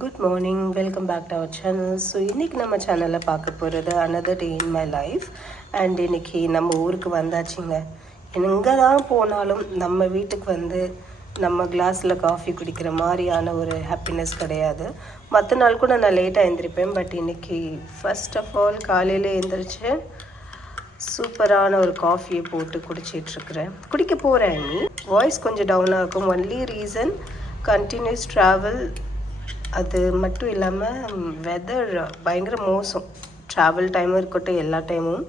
Good morning welcome back to our channel so இன்றைக்கி நம்ம சேனலில் பார்க்க போகிறது another day in my life and இன்றைக்கி நம்ம ஊருக்கு வந்தாச்சுங்க. எங்கே தான் போனாலும் நம்ம வீட்டுக்கு வந்து நம்ம கிளாஸில் காஃபி குடிக்கிற மாதிரியான ஒரு ஹாப்பினஸ் கிடையாது. மற்ற நாள் கூட நான் லேட்டாக எழுந்திருப்பேன் பட் இன்றைக்கி ஃபர்ஸ்ட் ஆஃப் ஆல் காலையில் எழுந்திரிச்சு சூப்பரான ஒரு காஃபியை போட்டு குடிச்சிட்ருக்குறேன் குடிக்க போகிறேன் நீ வாய்ஸ் கொஞ்சம் டவுனாக இருக்கும். ஒன்லி ரீசன் கண்டினியூஸ் ட்ராவல் அது மட்டும் இல்லாமல் வெதர் பயங்கர மோசம். ட்ராவல் டைமும் இருக்கட்டும் எல்லா டைமும்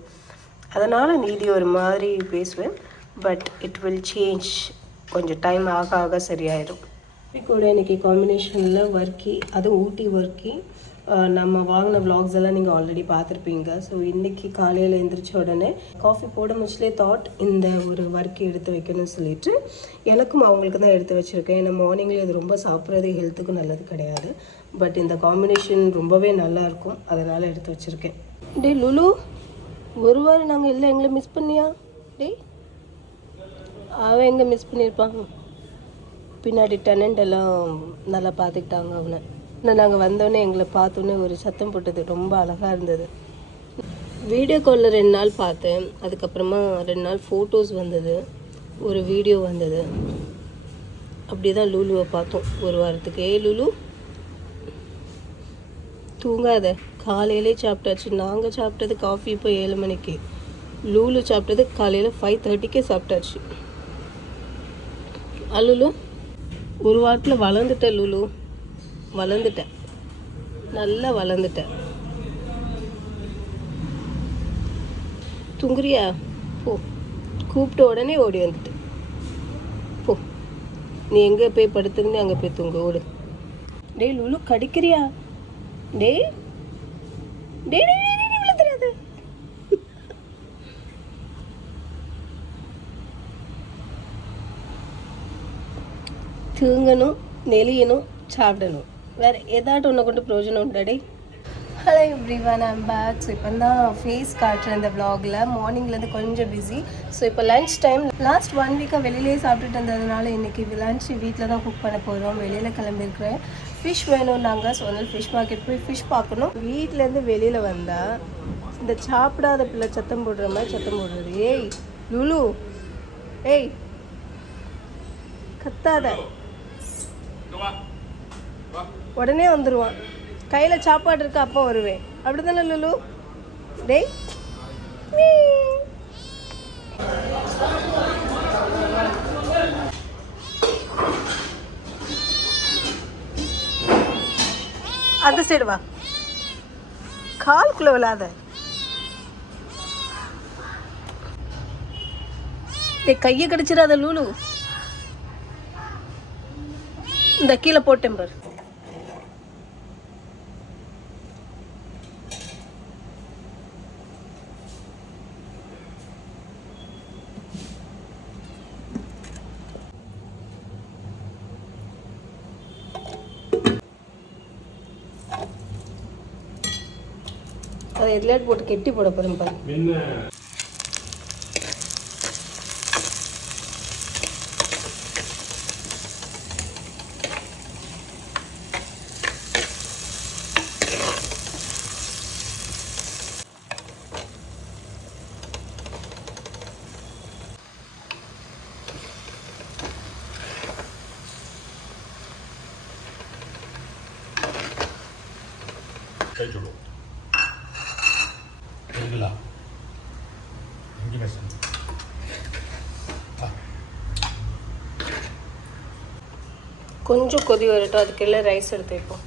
அதனால் நீதி ஒரு மாதிரி பேசுவேன். பட் இட் வில் சேஞ்ச் கொஞ்சம் டைம் ஆக ஆக சரியாயிடும். கூட இன்றைக்கி காம்பினேஷனில் வர்க்கி அது ஊட்டி வர்க்கி நம்ம வாங்கின வ்ளாக்ஸ் எல்லாம் நீங்கள் ஆல்ரெடி பார்த்துருப்பீங்க. ஸோ இன்றைக்கி காலையில் எழுந்திரிச்ச உடனே காஃபி போட முச்சிலே தாட் இந்த ஒரு ஒர்க் எடுத்து வைக்கணும்னு சொல்லிட்டு எனக்கும் அவங்களுக்கு தான் எடுத்து வச்சுருக்கேன். ஏன்னா மார்னிங்கில் இது ரொம்ப சாப்பிட்றது ஹெல்த்துக்கும் நல்லது கிடையாது. பட் இந்த காம்பினேஷன் ரொம்பவே நல்லா இருக்கும். அதனால் எடுத்து வச்சுருக்கேன். டேய் லுலு ஒரு வாரம் நாங்கள் இல்லை எங்களை மிஸ் பண்ணியா? டேய் அவன் எங்கே மிஸ் பண்ணியிருப்பாங்க பின்னாடி டெனண்ட் எல்லாம் நல்லா பார்த்துக்கிட்டாங்க அவனை. ஆனால் நாங்கள் வந்தோடனே எங்களை பார்த்தோன்னே ஒரு சத்தம் போட்டது. ரொம்ப அழகாக இருந்தது. வீடியோ காலில் ரெண்டு நாள் பார்த்தேன். அதுக்கப்புறமா ரெண்டு நாள் ஃபோட்டோஸ் வந்தது. ஒரு வீடியோ வந்தது. அப்படி தான் லூலுவை பார்த்தோம். ஒரு வாரத்துக்கு. ஏ லூலு. தூங்காத. காலையிலே சாப்பிட்டாச்சு. நாங்கள் சாப்பிட்டது காஃபி இப்போ ஏழு மணிக்கு. லூலு சாப்பிட்டது காலையில் ஃபைவ் தேர்ட்டிக்கே சாப்பிட்டாச்சு. அலுலு ஒரு வாரத்தில் வளர்ந்துட்டேன் லுலு. வளர்ந்துட்டேன். நல்லா வளர்ந்துட்டேன். தூங்குறியா? போ. கூப்பிட்ட உடனே ஓடி வந்துட்டு. போ. நீ எங்கே போய் படுத்துருந்து அங்கே போய் தூங்க ஓடு. டேய் லுலு கடிக்கிறியா? டேய். டேய் தூங்கணும் நெளியணும் சாப்பிடணும். வேறு ஏதாட்டும் ஒன்று கொண்டு பிரயோஜனம் உண்டாடி hello everyone I'm back so இப்போ தான் ஃபேஸ் காட்டுறேன் இந்த vlogல. மார்னிங்லேருந்து கொஞ்சம் பிஸி ஸோ இப்போ லன்ச் டைம் லாஸ்ட் ஒன் வீக்காக வெளியிலே சாப்பிட்டுட்டு இருந்ததுனால இன்றைக்கி லன்ச் வீட்டில் தான் குக் பண்ண போகிறோம் வெளியில் கிளம்பியிருக்கிறேன். ஃபிஷ் வேணும் நாங்கள் ஸோ அதனால் ஃபிஷ் மார்க்கெட் போய் ஃபிஷ் பார்க்கணும். வீட்டிலேருந்து வெளியில் வந்தால் இந்த சாப்பிடாத பிள்ளை சத்தம் போடுற மாதிரி சத்தம் போடுறது. ஏய் லுலு. ஏய் கத்தாத. உடனே வந்துடுவான் கையில் சாப்பாடு இருக்கு அப்போ வருவேன். அப்படி தானே லுலு? டேய். அந்த சைடு வா. கால்குள்ள விழாத. டேய் கையை கடிச்சிடாத லூலு. இந்த கீழே போட்டேன் பாரு. அதை எதுலையாட்டு போட்டு கெட்டி போட போகிறேன் பாரு. ಕೈ கொஞ்சம் கஷ்டம் கொஞ்சம் கொதி வரட்டும். அதுக்குள்ள ரைஸ் எடுத்து வைப்போம்.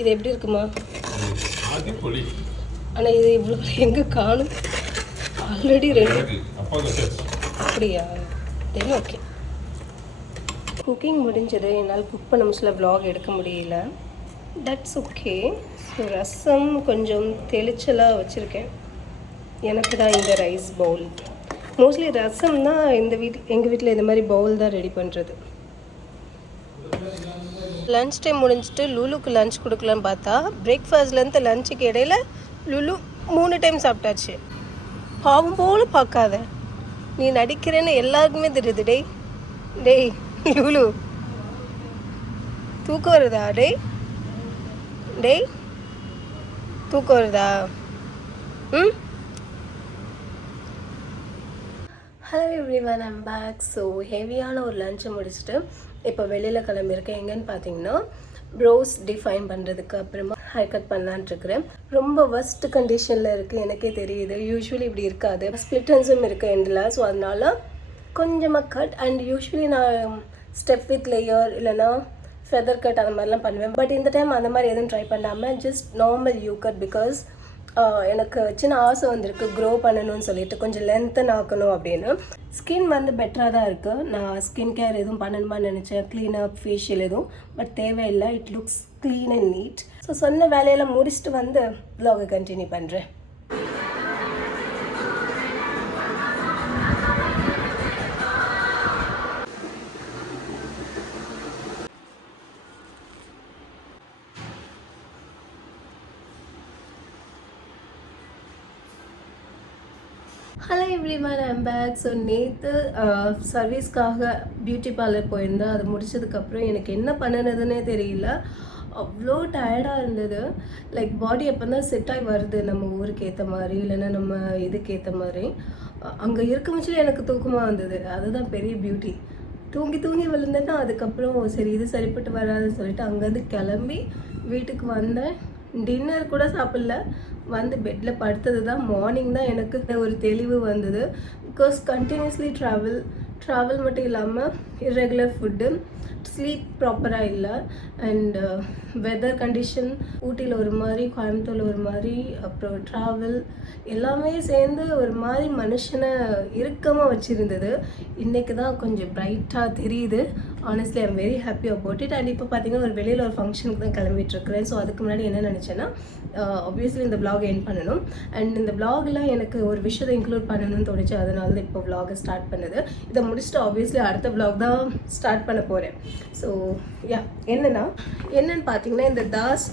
இது எப்படி இருக்குமா? ஆனால் இது இவ்வளோ எங்கே காணும்? ஆல்ரெடி ரெண்டு. அப்படியா? தென் ஓகே குக்கிங் முடிஞ்சது. என்னால் குக் பண்ண முடியல வ்ளாக் எடுக்க முடியல. தட்ஸ் ஓகே ஸோ ரசம் கொஞ்சம் தெளிச்சலாக வச்சுருக்கேன். எனக்கு தான் இந்த ரைஸ் பவுல் மோஸ்ட்லி ரசம் தான் இந்த வீட் எங்கள் வீட்டில் இந்த மாதிரி பவுல் தான் ரெடி பண்ணுறது லன்ச் டைம் முடிஞ்சிட்டு லுலுக்கு லன்ச் கொடுக்கலான்னு பார்த்தா பிரேக்ஃபாஸ்ட்லேருந்து லஞ்சுக்கு இடையில லுலு மூணு டைம் சாப்பிட்டாச்சு. பாவம் போல பார்க்காத. நீ நடிக்கிறேன்னு எல்லாருக்குமே தெரியுது டேய். டேய் லுலு. தூக்கம் வருதா டேய்? டேய் தூக்கம் வருதா? ம்? Hello everyone I'm back so ஹெவியான ஒரு லஞ்சை முடிச்சுட்டு இப்போ வெளியில் கிளம்பியிருக்கேன். எங்கன்னு பார்த்தீங்கன்னா ப்ரோஸ் டிஃபைன் பண்ணுறதுக்கு அப்புறமா ஹேர் கட் பண்ணலான்ட்ருக்கிறேன் ரொம்ப ஒஸ்ட் கண்டிஷனில் இருக்குது எனக்கே தெரியுது. யூஸ்வலி இப்படி இருக்காது. ஸ்பிளிட்டன்ஸும் இருக்குது எண்டில் ஸோ அதனால கொஞ்சமாக கட் அண்ட் யூஸ்வலி நான் ஸ்டெப் வித் லேயர் இல்லைன்னா ஃபெதர் கட் அந்த மாதிரிலாம் பண்ணுவேன். பட் இந்த டைம் அந்த மாதிரி எதுவும் ட்ரை பண்ணாமல் just normal U cut because எனக்கு சின்ன ஆசை வந்திருக்கு க்ரோ பண்ணணும்னு சொல்லிட்டு கொஞ்சம் லென்த்தன் ஆக்கணும் அப்படின்னு. ஸ்கின் வந்து பெட்டராக தான் இருக்குது நான் ஸ்கின் கேர் எதுவும் பண்ணணுமான்னு நினச்சேன். க்ளீனப் ஃபேஷியல் எதுவும் பட் தேவையில்லை. It looks clean and neat so சொன்ன வேலையெல்லாம் முடிச்சுட்டு வந்து ப்ளாகை கண்டினியூ பண்ணுறேன் ஹலோ எப்படி ஐம் பேக் ஸோ நேற்று சர்வீஸ்க்காக பியூட்டி பார்லர் போயிருந்தேன். அது முடிச்சதுக்கப்புறம் எனக்கு என்ன பண்ணுனதுன்னே தெரியல. அவ்வளோ டயர்டாக இருந்தது. லைக் பாடி எப்போ தான் செட் ஆகி வருது. நம்ம ஊருக்கு ஏற்ற மாதிரி இல்லைன்னா நம்ம இதுக்கு ஏற்ற மாதிரி. அங்கே இருக்கும் எனக்கு தூக்கமாக வந்தது. அதுதான் பெரிய பியூட்டி தூங்கி தூங்கி விழுந்தேன்னா அதுக்கப்புறம் சரி இது சரிப்பட்டு வராதுன்னு சொல்லிட்டு அங்கேருந்து கிளம்பி வீட்டுக்கு வந்தேன். டின்னர் கூட சாப்பிடல. வந்து பெட்டில் படுத்தது தான் மார்னிங் தான் எனக்கு ஒரு தெளிவு வந்தது. பிகாஸ் கண்டினியூஸ்லி ட்ராவல் ட்ராவல் மட்டும் இல்லாமல் இர்ரெகுலர் ஃபுட்டு ஸ்லீப் ப்ராப்பராக இல்லை. அண்ட் வெதர் கண்டிஷன் ஊட்டியில் ஒரு மாதிரி கோயம்புத்தூரில் ஒரு மாதிரி அப்புறம் ட்ராவல் எல்லாமே சேர்ந்து ஒரு மாதிரி மனுஷனை இறுக்கமாக வச்சுருந்தது. இன்றைக்கி தான் கொஞ்சம் பிரைட்டாக தெரியுது. Honestly I'm very happy about it and இப்போ பார்த்தீங்கன்னா ஒரு வெளியில் ஒரு ஃபங்க்ஷனுக்கு தான் கிளம்பிட்டுருக்குறேன். ஸோ அதுக்கு முன்னாடி என்ன நினச்சேன்னா ஆப்வியஸ்லி uh, இந்த பிளாக் என் பண்ணணும். அண்ட் இந்த பிளாகில் எனக்கு ஒரு விஷயத்தை இன்க்ளூட் பண்ணணும்னு தோணுச்சு. அதனால தான் இப்போ பிளாகை ஸ்டார்ட் பண்ணுது. இதை முடிச்சுட்டு ஆப்வியஸ்லி அடுத்த vlog தான் ஸ்டார்ட் பண்ண போகிறேன் ஸோ யா என்னென்னா என்னன்னு பார்த்தீங்கன்னா இந்த தாஸ்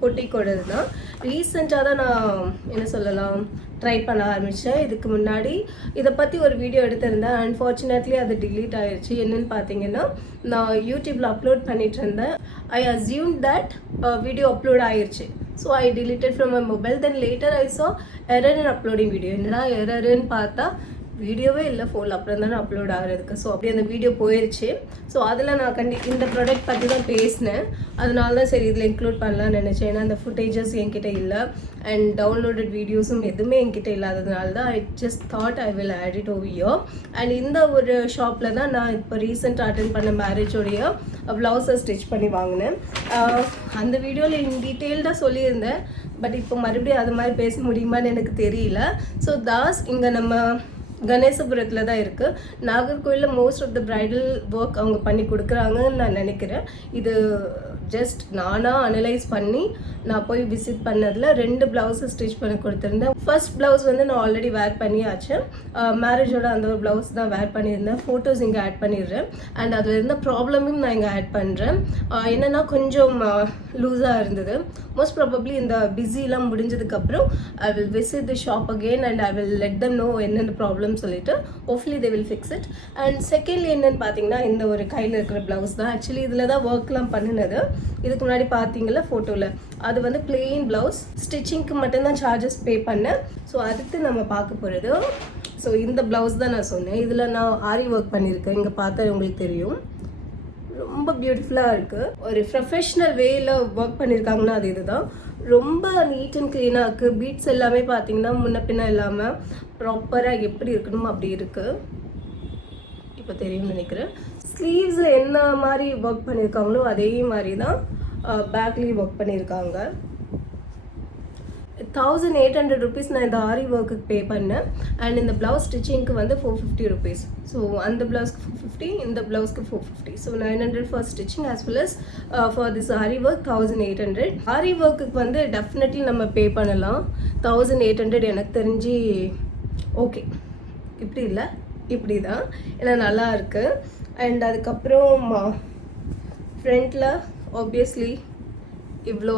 பொட்டிக்கோடது தான் ரீசெண்டாக தான் நான் என்ன சொல்லலாம் ட்ரை பண்ண ஆரம்பித்தேன் இதுக்கு முன்னாடி இதை பற்றி ஒரு வீடியோ எடுத்திருந்தேன். அன்ஃபார்ச்சுனேட்லி அது டிலீட் ஆயிடுச்சு என்னென்னு பார்த்தீங்கன்னா நான் யூடியூப்பில் அப்லோட் பண்ணிட்டு இருந்தேன். I assume that video upload ஆயிடுச்சு so I deleted from my mobile then later I saw error in uploading video என்னடா எரருன்னு பார்த்தா வீடியோவே இல்லை ஃபோனில் அப்புறம் தானே அப்லோட் ஆகிறதுக்கு. ஸோ அப்படியே அந்த வீடியோ போயிடுச்சு ஸோ அதில் நான் கண்டி இந்த ப்ராடக்ட் பற்றி தான் பேசினேன். அதனால தான் சரி இதில் இன்க்ளூட் பண்ணலாம்னு நினச்சேன். ஏன்னா அந்த ஃபுட்டேஜஸ் என்கிட்ட இல்லை. அண்ட் டவுன்லோடட் வீடியோஸும் எதுவுமே என்கிட்ட இல்லாததுனால தான் I just thought I will add it ஓவியோ and இந்த ஒரு ஷாப்பில் தான் நான் இப்போ ரீசெண்ட் அட்டன் பண்ண மேரேஜோடைய ப்ளவுஸை ஸ்டிச் பண்ணி வாங்கினேன். அந்த வீடியோவில் இன் டீட்டெயில்டாக சொல்லியிருந்தேன். பட் இப்போ மறுபடியும் அது மாதிரி பேச முடியுமான்னு எனக்கு தெரியல. ஸோ தாஸ் இங்கே நம்ம கணேசபுரத்தில் தான் இருக்குது நாகர்கோயிலில் most of the bridal work அவங்க பண்ணி கொடுக்குறாங்கன்னு நான் நினைக்கிறேன். இது ஜஸ்ட் நானாக அனலைஸ் பண்ணி நான் போய் விசிட் பண்ணதில் ரெண்டு ப்ளவுஸை ஸ்டிச் பண்ணி கொடுத்துருந்தேன். ஃபர்ஸ்ட் ப்ளவுஸ் வந்து நான் ஆல்ரெடி வேர் பண்ணியாச்சு. மேரேஜோட அந்த ஒரு ப்ளவுஸ் தான் வேர் பண்ணியிருந்தேன். ஃபோட்டோஸ் இங்கே ஆட் பண்ணிடுறேன். அண்ட் அதில் இருந்த ப்ராப்ளமும் நான் இங்கே ஆட் பண்ணுறேன் என்னென்னா கொஞ்சம் லூஸாக இருந்தது. மோஸ்ட் ப்ராபப்ளி இந்த பிஸிலாம் முடிஞ்சதுக்கப்புறம் I will visit the shop again and I will let them know என்னென்ன ப்ராப்ளம் சொல்லிட்டு hopefully they will fix it and secondly என்னன்னு பார்த்தீங்கன்னா இந்த ஒரு கையில் இருக்கிற ப்ளவுஸ் தான். ஆக்சுவலி இதில் தான் ஒர்க்லாம் பண்ணினது. இதுக்கு முன்னாடி பார்த்தீங்களா ஃபோட்டோவில் அது வந்து பிளெயின் ப்ளவுஸ் ஸ்டிச்சிங்க்கு மட்டும்தான் சார்ஜஸ் பே பண்ணேன். ஸோ அடுத்து நம்ம பார்க்க போகிறது ஸோ இந்த ப்ளவுஸ் தான் நான் சொன்னேன். இதில் நான் ஆரி ஒர்க் பண்ணியிருக்கேன். இங்கே பார்த்தா உங்களுக்கு தெரியும். ரொம்ப பியூட்டிஃபுல்லாக இருக்குது ஒரு ப்ரொஃபஷ்னல் வேயில் ஒர்க் பண்ணியிருக்காங்கன்னா அது இதுதான். ரொம்ப நீட் அண்ட் க்ளீனாக இருக்குது பீட்ஸ் எல்லாமே பார்த்தீங்கன்னா முன்ன பின்ன இல்லாமல் ப்ராப்பராக எப்படி இருக்கணுமோ அப்படி இருக்குது இப்போ தெரியும்னு நினைக்கிறேன். ஸ்லீவ்ஸில் என்ன மாதிரி ஒர்க் பண்ணியிருக்காங்களோ அதே மாதிரி தான் பேக்லேயும் ஒர்க் பண்ணியிருக்காங்க தௌசண்ட் எயிட் ஹண்ட்ரட் ருபீஸ் நான் இந்த ஆரி ஒர்க்குக்கு பே பண்ணேன். அண்ட் இந்த ப்ளவுஸ் ஸ்டிச்சிங்க்கு வந்து ஃபோர் ஃபிஃப்டி ருபீஸ் ஸோ அந்த ப்ளவுஸ்க்கு ஃபோர் ஃபிஃப்டி இந்த ப்ளவுஸ்க்கு four fifty so nine hundred for stitching as well as for this aari work thousand eight hundred aari ஒர்க்குக்கு வந்து டெஃபினெட்லி நம்ம பே பண்ணலாம். தௌசண்ட் எயிட் ஹண்ட்ரட் எனக்கு தெரிஞ்சு ஓகே இப்படி இல்லை இப்படி தான். ஏன்னா நல்லா இருக்குது அண்ட் அதுக்கப்புறம் ஃப்ரண்ட்டில் ஆப்வியஸ்லி இவ்வளோ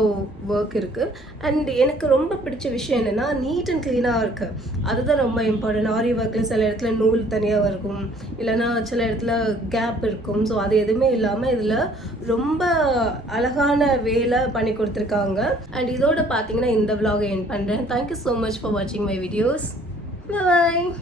ஒர்க் இருக்குது அண்ட் எனக்கு ரொம்ப பிடிச்ச விஷயம் என்னென்னா நீட் அண்ட் க்ளீனாக இருக்குது அதுதான் ரொம்ப இம்பார்ட்டன்ட் ஆரி ஒர்க்கில் சில இடத்துல நூல் தனியாக இருக்கும் இல்லைன்னா சில இடத்துல கேப் இருக்கும். ஸோ அது எதுவுமே இல்லாமல் இதில் ரொம்ப அழகான வேலை பண்ணி கொடுத்துருக்காங்க. அண்ட் இதோட பார்த்தீங்கன்னா இந்த விலாகை என் பண்ணுறேன் thank you so much for வாட்சிங் மை வீடியோஸ் பாய்